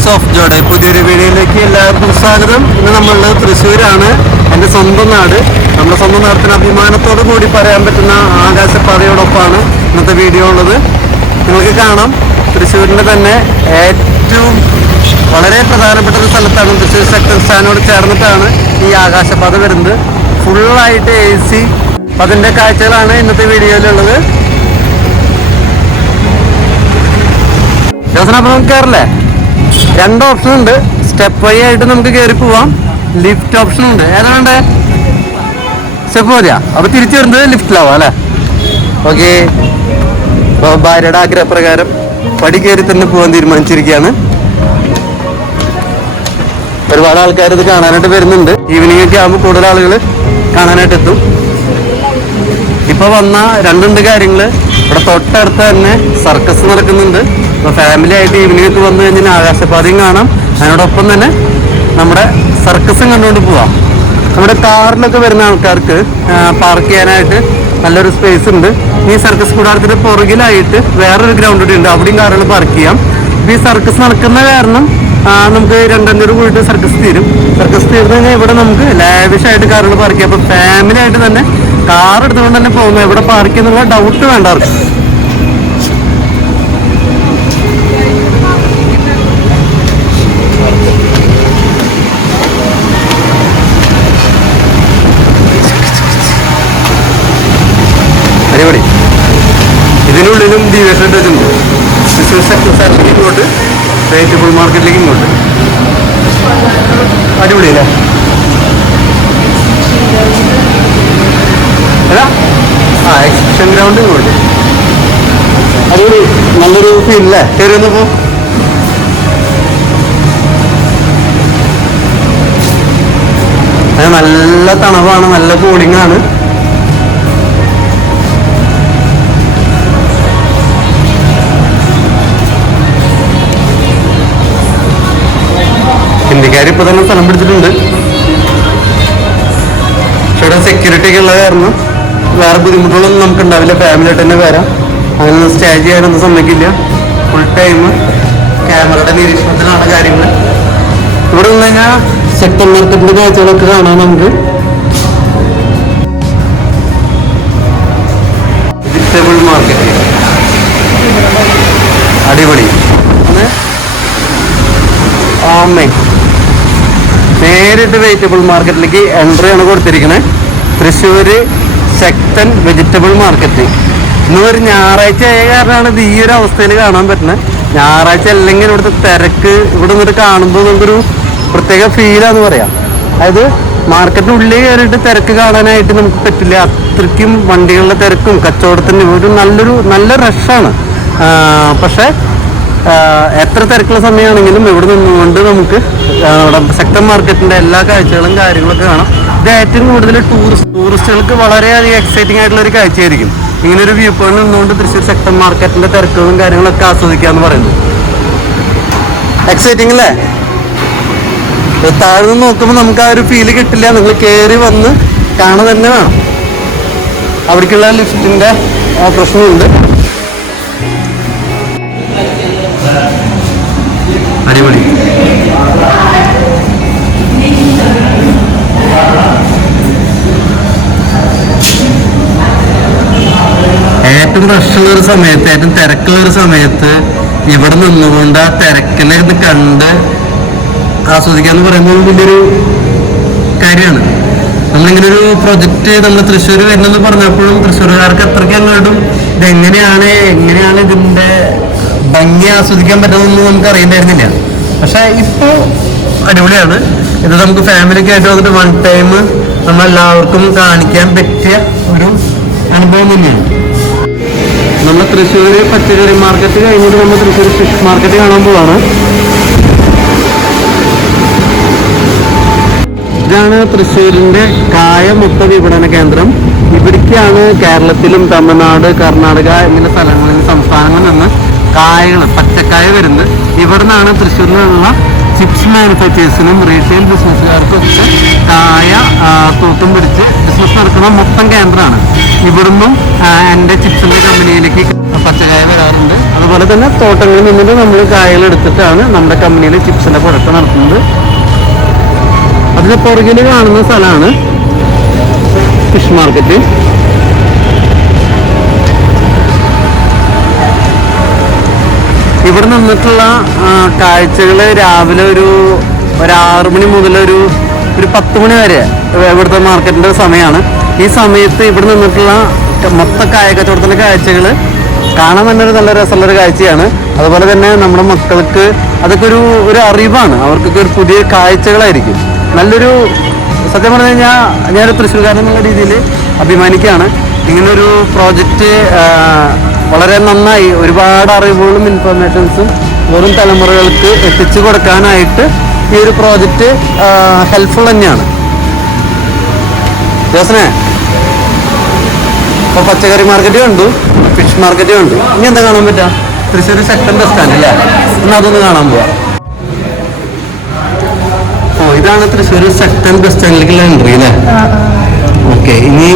Viewers of ജോഡെ പുതിയൊരു വീഡിയോയിലേക്ക് എല്ലാവർക്കും സ്വാഗതം. ഇന്ന് നമ്മളുള്ളത് തൃശ്ശൂരാണ്, എൻ്റെ സ്വന്തം നാട്. നമ്മുടെ സ്വന്തം നാടത്തിന് അഭിമാനത്തോടു കൂടി പറയാൻ പറ്റുന്ന ആകാശപാതയോടൊപ്പമാണ് ഇന്നത്തെ വീഡിയോ ഉള്ളത്. നിങ്ങൾക്ക് കാണാം, തൃശ്ശൂരിൻ്റെ തന്നെ ഏറ്റവും വളരെ പ്രധാനപ്പെട്ട ഒരു സ്ഥലത്താണ്, തൃശ്ശൂർ സെക്ടർ സ്റ്റാൻഡിനോട് ചേർന്നിട്ടാണ് ഈ ആകാശപാത വരുന്നത്. ഫുള്ളായിട്ട് AC. അതിൻ്റെ കാഴ്ചകളാണ് ഇന്നത്തെ വീഡിയോയിലുള്ളത്. ദിവസം അപ്പം നമുക്ക് കയറില്ലേ? രണ്ട് ഓപ്ഷൻ ഉണ്ട്. സ്റ്റെപ്പ് വഴി ആയിട്ട് നമുക്ക് കയറി പോവാം, ലിഫ്റ്റ് ഓപ്ഷൻ ഉണ്ട്. ഏതാ വേണ്ടേ? സ്റ്റെപ്പ് മതിയാ? അപ്പൊ തിരിച്ചു വരുന്നത് ലിഫ്റ്റിലാവാം അല്ലേ? ഓക്കെ. അപ്പോൾ ഭാര്യയുടെ ആഗ്രഹപ്രകാരം പടി കയറി തന്നെ പോകാൻ തീരുമാനിച്ചിരിക്കുകയാണ്. ഒരുപാട് ആൾക്കാർ ഇത് കാണാനായിട്ട് വരുന്നുണ്ട്. ഈവനിങ് ഒക്കെ ആകുമ്പോൾ കൂടുതൽ ആളുകൾ കാണാനായിട്ട് എത്തും. ഇപ്പൊ വന്ന രണ്ടുണ്ട് കാര്യങ്ങൾ. ഇവിടെ തൊട്ടടുത്ത് തന്നെ സർക്കസ് നടക്കുന്നുണ്ട്. അപ്പോൾ ഫാമിലി ആയിട്ട് ഈവനിങ് ഒക്കെ വന്നു കഴിഞ്ഞാൽ ആകാശപാതയും കാണാം, അതിനോടൊപ്പം തന്നെ നമ്മുടെ സർക്കസും കണ്ടുകൊണ്ട് പോവാം. നമ്മുടെ കാറിലൊക്കെ വരുന്ന ആൾക്കാർക്ക് പാർക്ക് ചെയ്യാനായിട്ട് നല്ലൊരു സ്പേസ് ഉണ്ട്. ഈ സർക്കസ് കൂടാരത്തിന്റെ പുറകിലായിട്ട് വേറൊരു ഗ്രൗണ്ട് കൂടി ഉണ്ട്, അവിടെയും കാറുകൾ പാർക്ക് ചെയ്യാം. ഈ സർക്കസ് നടക്കുന്ന കാരണം നമുക്ക് 2-5 പോയിട്ട് സർക്കസ് തീരും. സർക്കസ് തീർന്നു കഴിഞ്ഞാൽ ഇവിടെ നമുക്ക് ലാവിഷായിട്ട് കാറുകൾ പാർക്ക് ചെയ്യാം. അപ്പോൾ ഫാമിലി ആയിട്ട് തന്നെ കാർ എടുത്തുകൊണ്ട് തന്നെ പോകുന്നു, എവിടെ പാർക്ക് ചെയ്യുന്നുള്ള ഡൗട്ട് വേണ്ട അവർക്ക്. അടിപൊളി. ഇതിനുള്ളിലും ഡിവൈഡർ ഇട്ടിട്ടുണ്ട്. തൃശ്ശൂർ സെക്ടർ സ്റ്റാൻഡിലേക്ക് ഇങ്ങോട്ട്, വെജിറ്റബിൾ മാർക്കറ്റിലേക്ക് ഇങ്ങോട്ട്. അടിപൊളിയല്ലേ? എക്സിബിഷൻ ഗ്രൗണ്ട് ഇങ്ങോട്ട്. അടിപൊളി, നല്ലൊരു ഫീലല്ലേ കയറി വന്നപ്പോ? നല്ല തണുപ്പാണ്, നല്ല കൂളിംഗ് ആണ്. ഹിന്ദിക്കാർ ഇപ്പൊ തന്നെ സ്ഥലം പിടിച്ചിട്ടുണ്ട്. പക്ഷെ ഇവിടെ സെക്യൂരിറ്റി ഒക്കെ ഉള്ള കാരണം വേറെ ബുദ്ധിമുട്ടുകളൊന്നും നമുക്ക് ഉണ്ടാവില്ല. ഫാമിലി ആയിട്ട് തന്നെ വരാം, അങ്ങനെ സ്റ്റേ ചെയ്യാനൊന്നും സമ്മതിക്കില്ല. ഫുൾ ടൈം ക്യാമറയുടെ നിരീക്ഷണത്തിലാണ് കാര്യങ്ങൾ. ഇവിടെ നിന്ന് കഴിഞ്ഞാൽ സെക്ടർ മാർക്കറ്റിന്റെ കാഴ്ചകളൊക്കെ കാണാം നമുക്ക്. വെജിറ്റബിൾ മാർക്കറ്റ് അടിപൊളി. നേരിട്ട് വെജിറ്റബിൾ മാർക്കറ്റിലേക്ക് എൻട്രി ആണ് കൊടുത്തിരിക്കുന്നത്. തൃശ്ശൂര് ശക്തൻ വെജിറ്റബിൾ മാർക്കറ്റ്. ഇന്ന് ഒരു ഞായറാഴ്ച ആയ കാരണമാണ് ഇത് ഈ ഒരു അവസ്ഥയിൽ കാണാൻ പറ്റുന്നത്. ഞായറാഴ്ച അല്ലെങ്കിൽ ഇവിടുത്തെ തിരക്ക് ഇവിടെ നിന്നിട്ട് കാണുമ്പോൾ നമുക്കൊരു പ്രത്യേക ഫീലാന്ന് പറയാം. അതായത് മാർക്കറ്റിനുള്ളിൽ കയറിയിട്ട് തിരക്ക് കാണാനായിട്ട് നമുക്ക് പറ്റില്ല. അത്രയ്ക്കും വണ്ടികളുടെ തിരക്കും കച്ചവടത്തിൻ്റെ ഒരു നല്ല റഷാണ്. പക്ഷേ എത്ര തിരക്കുള്ള സമയമാണെങ്കിലും ഇവിടെ നിന്നുകൊണ്ട് നമുക്ക് നമ്മുടെ സെക്ടർ മാർക്കറ്റിൻ്റെ എല്ലാ കാഴ്ചകളും കാര്യങ്ങളൊക്കെ കാണാം. ഇത് ഏറ്റവും കൂടുതൽ ടൂറിസ്റ്റുകൾക്ക് വളരെയധികം എക്സൈറ്റിംഗ് ആയിട്ടുള്ള ഒരു കാഴ്ചയായിരിക്കും. ഇങ്ങനെ ഒരു വ്യൂ പോയിന്റ് നിന്നുകൊണ്ട് തൃശ്ശൂർ സെക്ടർ മാർക്കറ്റിൻ്റെ തിരക്കുകളും കാര്യങ്ങളൊക്കെ ആസ്വദിക്കാന്ന് പറയുന്നത് എക്സൈറ്റിംഗ് അല്ലേ? താഴ്ന്ന് നോക്കുമ്പോൾ നമുക്ക് ആ ഒരു ഫീല് കിട്ടില്ല. നിങ്ങൾ കയറി വന്ന് കാണുക തന്നെ വേണം. അവിടേക്കുള്ള ലിഫ്റ്റിൻ്റെ പ്രശ്നമുണ്ട്. അടിപൊളി. ഏറ്റവും റഷുള്ളൊരു സമയത്ത്, ഏറ്റവും തിരക്കുള്ളൊരു സമയത്ത് ഇവിടെ നിന്നുകൊണ്ട് ആ തിരക്കിനെ ഇത് കണ്ട് ആസ്വദിക്കാന്ന് പറയുന്നത് വലിയൊരു കാര്യമാണ്. നമ്മളിങ്ങനെ ഒരു പ്രൊജക്റ്റ് നമ്മൾ തൃശ്ശൂർ വരുന്നെന്ന് പറഞ്ഞപ്പോഴും തൃശ്ശൂരുകാർക്ക് അത്രയ്ക്ക് അങ്ങോട്ടും ഇതെങ്ങനെയാണ് ഇതിൻ്റെ ഭംഗി ആസ്വദിക്കാൻ പറ്റുന്നതെന്ന് നമുക്ക് അറിയണ്ടായിരുന്നില്ല. പക്ഷെ ഇപ്പോൾ അടിപൊളിയാണ്. ഇത് നമുക്ക് ഫാമിലിക്ക് ആയിട്ട് വന്നിട്ട് വൺ ടൈം നമ്മളെല്ലാവർക്കും കാണിക്കാൻ പറ്റിയ ഒരു അനുഭവം തന്നെയാണ്. നമ്മൾ തൃശ്ശൂർ പച്ചക്കറി മാർക്കറ്റ് കഴിഞ്ഞിട്ട് നമ്മൾ തൃശ്ശൂർ ഫിഷ് മാർക്കറ്റ് കാണാൻ പോവാണ്. ഇതാണ് തൃശ്ശൂരിൻ്റെ കായ മുട്ട വിപണന കേന്ദ്രം. ഇവിടേക്കാണ് കേരളത്തിലും തമിഴ്നാട്, കർണാടക ഇങ്ങനെ സ്ഥലങ്ങളിൽ, സംസ്ഥാനങ്ങളിൽ നിന്ന് കായകൾ, പച്ചക്കായ വരുന്നത്. ഇവിടെ നിന്നാണ് തൃശ്ശൂരിലുള്ള ചിപ്സ് മാനുഫാക്ചേഴ്സിനും റീറ്റെയിൽ ബിസിനസ്സുകാർക്കും ഒക്കെ കായ തൂക്കം പിടിച്ച് ബിസിനസ് നടക്കുന്ന മൊത്തം കേന്ദ്രമാണ്. ഇവിടുന്നും എൻ്റെ ചിപ്സിൻ്റെ കമ്പനിയിലേക്ക് പച്ചക്കായ വരാറുണ്ട്. അതുപോലെ തന്നെ തോട്ടങ്ങളിൽ നിന്നിട്ട് നമ്മൾ കായകൾ എടുത്തിട്ടാണ് നമ്മുടെ കമ്പനിയിൽ ചിപ്സിൻ്റെ പ്രൊഡക്റ്റ് നടത്തുന്നത്. അതിന് പുറകിൽ കാണുന്ന സ്ഥലമാണ് ഫിഷ് മാർക്കറ്റ്. ഇവിടെ നിന്നിട്ടുള്ള കാഴ്ചകൾ രാവിലെ ഒരു 6 മണി മുതൽ ഒരു 10 മണി വരെ ഇവിടുത്തെ മാർക്കറ്റിൻ്റെ സമയമാണ്. ഈ സമയത്ത് ഇവിടെ നിന്നിട്ടുള്ള മൊത്തം കച്ചവടത്തിൻ്റെ കാഴ്ചകൾ കാണാൻ തന്നെ ഒരു നല്ല രസമുള്ളൊരു കാഴ്ചയാണ്. അതുപോലെ തന്നെ നമ്മുടെ മക്കൾക്ക് അതൊക്കെ ഒരു അറിവാണ്. അവർക്കൊക്കെ ഒരു പുതിയ കാഴ്ചകളായിരിക്കും. നല്ലൊരു സത്യം പറഞ്ഞു കഴിഞ്ഞാൽ ഞാനൊരു തൃശ്ശൂർക്കാരൻ എന്നുള്ള രീതിയിൽ അഭിമാനിക്കുകയാണ്. ഇങ്ങനൊരു പ്രോജക്റ്റ് വളരെ നന്നായി ഒരുപാട് അറിവുകളും ഇൻഫർമേഷൻസും വെറും തലമുറകൾക്ക് എത്തിച്ചു കൊടുക്കാനായിട്ട് ഈ ഒരു പ്രോജക്റ്റ് ഹെൽപ്ഫുൾ തന്നെയാണ്. ജോസനെ, ഇപ്പോൾ പച്ചക്കറി മാർക്കറ്റ് കണ്ടു, ഫിഷ് മാർക്കറ്റ് കണ്ടു. ഇനി എന്താ കാണാൻ പറ്റുക? തൃശ്ശൂർ ശക്തൻ ബസ് സ്റ്റാൻഡ് അല്ലേ? എന്നാൽ അതൊന്ന് കാണാൻ പോവാം. ഇതാണ് തൃശ്ശൂർ ശക്തൻ ബസ് സ്റ്റാൻഡിലേക്കുള്ള എൻട്രി അല്ലേ? ഓക്കെ, ഇനി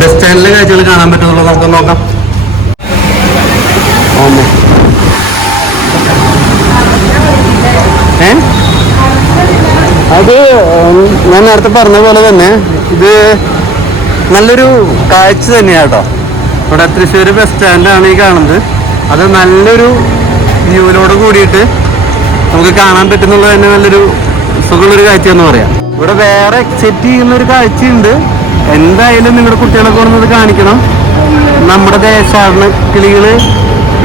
ബസ് സ്റ്റാൻഡിലെ കാഴ്ചകൾ കാണാൻ പറ്റുന്നുള്ളത് നമുക്ക് നോക്കാം. അത് ഞാൻ നേരത്തെ പറഞ്ഞ പോലെ തന്നെ ഇത് നല്ലൊരു കാഴ്ച തന്നെയാണ് കേട്ടോ. ഇവിടെ തൃശ്ശൂർ ബസ് സ്റ്റാൻഡാണ് ഈ കാണുന്നത്. അത് നല്ലൊരു വ്യൂവിനോട് കൂടിയിട്ട് നമുക്ക് കാണാൻ പറ്റുന്നുള്ളത് തന്നെ നല്ലൊരു സുഖമുള്ളൊരു കാഴ്ച എന്ന് പറയാം. ഇവിടെ വേറെ എക്സൈറ്റ് ചെയ്യുന്നൊരു കാഴ്ചയുണ്ട്. എന്തായാലും നിങ്ങളുടെ കുട്ടികളൊക്കെ കൊണ്ടത് കാണിക്കണം. നമ്മുടെ ദേശാടന കിളികൾ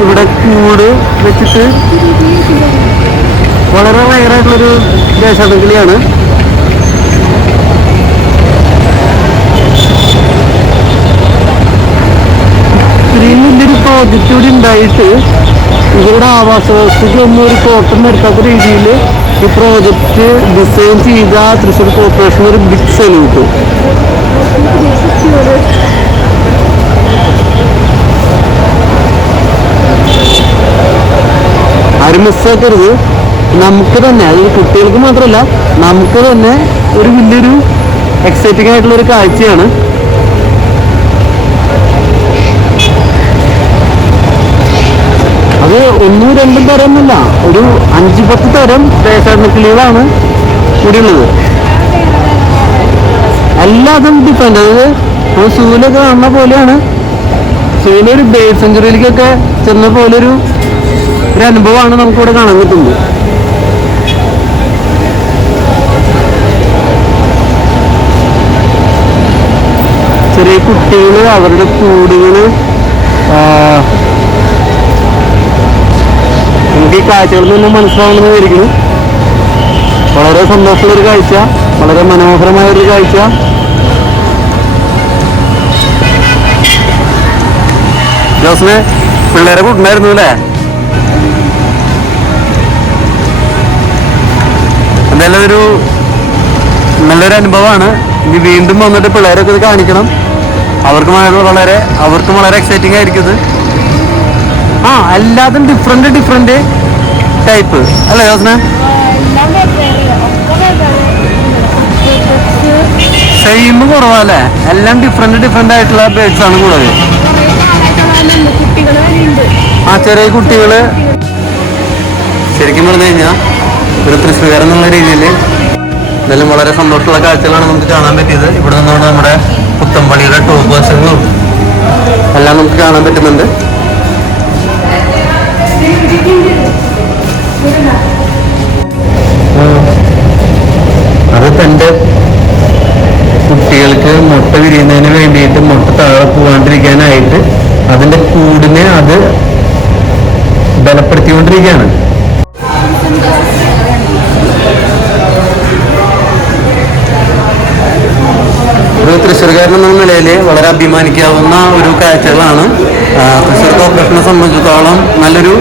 ഇവിടെ കൂട് വെച്ചിട്ട് വളരെ റയറായിട്ടുള്ളൊരു ദേശാടന കിളിയാണ്. ഇത്രയും വലിയൊരു പ്രോജക്റ്റ് കൂടി ഉണ്ടായിട്ട് ഇവരുടെ ആവാസ വ്യവസ്ഥയ്ക്ക് ഒന്നും ഒരു കോട്ടം വരുത്താത്ത രീതിയിൽ ഈ പ്രോജക്റ്റ് ഡിസൈൻ ചെയ്ത തൃശ്ശൂർ കോർപ്പറേഷൻ ഒരു ബിഗ് സല്യൂട്ട്. ആരും മിസ്സാക്കരുത്. നമുക്ക് തന്നെ, അതായത് കുട്ടികൾക്ക് മാത്രമല്ല നമുക്ക് തന്നെ ഒരു വലിയൊരു എക്സൈറ്റിംഗ് ആയിട്ടുള്ളൊരു കാഴ്ചയാണ്. അത് 1-2 തരമൊന്നുമില്ല, ഒരു 5-10 തരം ദേശാടന കിളികളാണ് ഇവിടെ ഉള്ളത്. എല്ലാതും ഡിഫറെൻ്റ്. അതായത് നമ്മൾ സൂവിലൊക്കെ കാണുന്ന പോലെയാണ്. സൂവിലൊരു ബേർഡ് സെഞ്ചുറിയിലേക്കൊക്കെ ചെന്ന പോലൊരു അനുഭവമാണ് നമുക്കിവിടെ കാണാൻ കിട്ടുന്നത്. ചെറിയ കുട്ടികൾ, അവരുടെ കൂടുകൾ, നമുക്ക് ഈ കാഴ്ചകളിൽ നിന്നും മനസ്സിലാവുന്നത് ആയിരിക്കുന്നു. വളരെ സന്തോഷമുള്ളൊരു കാഴ്ച, വളരെ മനോഹരമായൊരു കാഴ്ച. ജോസിന് പിള്ളേരെ കൂട്ടുണ്ടായിരുന്നു അല്ലേ? എന്തായാലും നല്ലൊരു അനുഭവമാണ്. ഇനി വീണ്ടും വന്നിട്ട് പിള്ളേരൊക്കെ ഇത് കാണിക്കണം. അവർക്കും വളരെ എക്സൈറ്റിംഗ് ആയിരിക്കും ഇത്. എല്ലാതും ഡിഫറെന്റ് ടൈപ്പ് അല്ലേ ജോസ്ന? സെയിം കുറവല്ലേ? എല്ലാം ഡിഫറെന്റ് ആയിട്ടുള്ള ബേർഡ്സ് ആണ് കൂടുതൽ. ചെറിയ കുട്ടികള് ശരിക്കും പറഞ്ഞു കഴിഞ്ഞാൽ ഒരു തൃശ്ശൂർ എന്നുള്ള രീതിയിൽ ഇതെല്ലാം വളരെ സന്തോഷമുള്ള കാഴ്ചകളാണ് നമുക്ക് കാണാൻ പറ്റിയത്. ഇവിടെ നിന്നുകൊണ്ട് നമ്മുടെ പുത്തമ്പള്ളിയുടെ ടോപ്പ് വശങ്ങളും എല്ലാം നമുക്ക് കാണാൻ പറ്റുന്നുണ്ട്. അത് തൻ്റെ കുട്ടികൾക്ക് മുട്ട വിരിയുന്നതിന് വേണ്ടിയിട്ട് മുട്ട താഴെ പോകാണ്ടിരിക്കാനായിട്ട് അതിൻ്റെ കൂടിനെ അത് ബലപ്പെടുത്തിക്കൊണ്ടിരിക്കുകയാണ്. ഒരു തൃശ്ശൂർക്കാരൻ എന്ന നിലയിൽ വളരെ അഭിമാനിക്കാവുന്ന ഒരു കാഴ്ചകളാണ്. തൃശ്ശൂർ കോർപ്പറേഷനെ സംബന്ധിച്ചിടത്തോളം നല്ലൊരു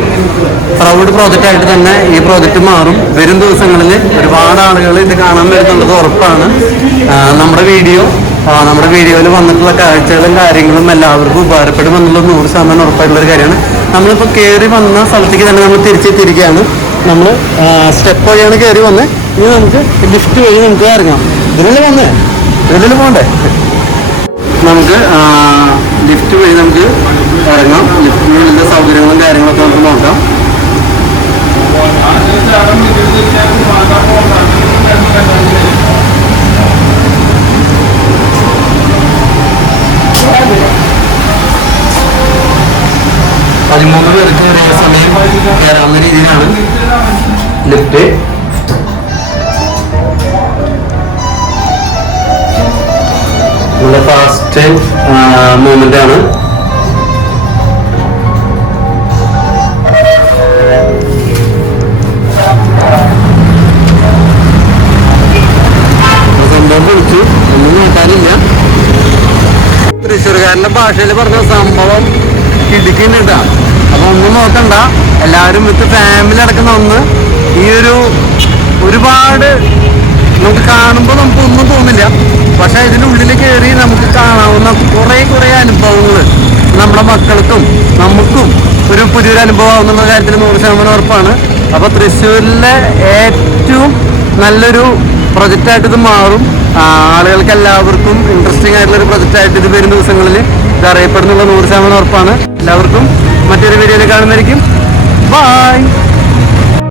പ്രൗഡ് പ്രോജക്റ്റായിട്ട് തന്നെ ഈ പ്രോജക്റ്റ് മാറും. വരും ദിവസങ്ങളിൽ ഒരുപാട് ആളുകൾ ഇത് കാണാൻ വരുന്നുള്ളത് ഉറപ്പാണ്. നമ്മുടെ വീഡിയോയിൽ വന്നിട്ടുള്ള കാഴ്ചകളും കാര്യങ്ങളും എല്ലാവർക്കും ഉപകാരപ്പെടുമെന്നുള്ളത് 100% ഉറപ്പായിട്ടുള്ളൊരു കാര്യമാണ്. നമ്മളിപ്പോൾ കയറി വന്ന സ്ഥലത്തേക്ക് തന്നെ നമ്മൾ തിരിച്ചെത്തിയിരിക്കുകയാണ്. നമ്മൾ സ്റ്റെപ്പ് വഴിയാണ് കയറി വന്നത്. ഇനി നമുക്ക് ലിഫ്റ്റ് വഴി നമുക്ക് ഇറങ്ങാം. ഇതിനുള്ളിൽ പോകണ്ടേ? നമുക്ക് ലിഫ്റ്റ് വഴി നമുക്ക് ഇറങ്ങാം. ലിഫ്റ്റിനുള്ള സൗകര്യങ്ങളും കാര്യങ്ങളൊക്കെ നമുക്ക് നോക്കാം. പതിമൂന്ന് പേർക്ക് ഒരേ സമയം കയറാവുന്ന രീതിയിലാണ് ലിഫ്റ്റ്. നല്ല ഫാസ്റ്റ് മൂവ്മെന്റ് ആണ്. സംഭവം വിളിച്ചു, ഒന്നും നോക്കാനില്ല. തൃശ്ശൂർക്കാരന്റെ ഭാഷയിൽ പറഞ്ഞ സംഭവം ഇടുക്കിന്നിട്ടാ. അപ്പൊ ഒന്നും നോക്കണ്ട, എല്ലാവരും വിത്ത് ഫാമിലി അടക്കുന്ന ഒന്ന്. ഈ ഒരുപാട് നമുക്ക് കാണുമ്പോൾ നമുക്കൊന്നും തോന്നില്ല, പക്ഷെ ഇതിനുള്ളിൽ കയറി നമുക്ക് കാണാവുന്ന കുറേ അനുഭവങ്ങൾ നമ്മുടെ മക്കൾക്കും നമുക്കും ഒരു പുതിയൊരു അനുഭവം ആവുന്നുള്ള കാര്യത്തിൽ 100% ഉറപ്പാണ്. അപ്പൊ തൃശ്ശൂരിലെ ഏറ്റവും നല്ലൊരു പ്രൊജക്റ്റായിട്ട് ഇത് മാറും. ആളുകൾക്ക് എല്ലാവർക്കും ഇൻട്രസ്റ്റിംഗ് ആയിട്ടുള്ള ഒരു പ്രൊജക്റ്റായിട്ട് ഇത് വരും ദിവസങ്ങളിൽ ഇത് അറിയപ്പെടുന്നുള്ള 100% ഉറപ്പാണ്. എല്ലാവർക്കും മറ്റൊരു വീഡിയോയിൽ കാണുന്നതായിരിക്കും. ബൈ.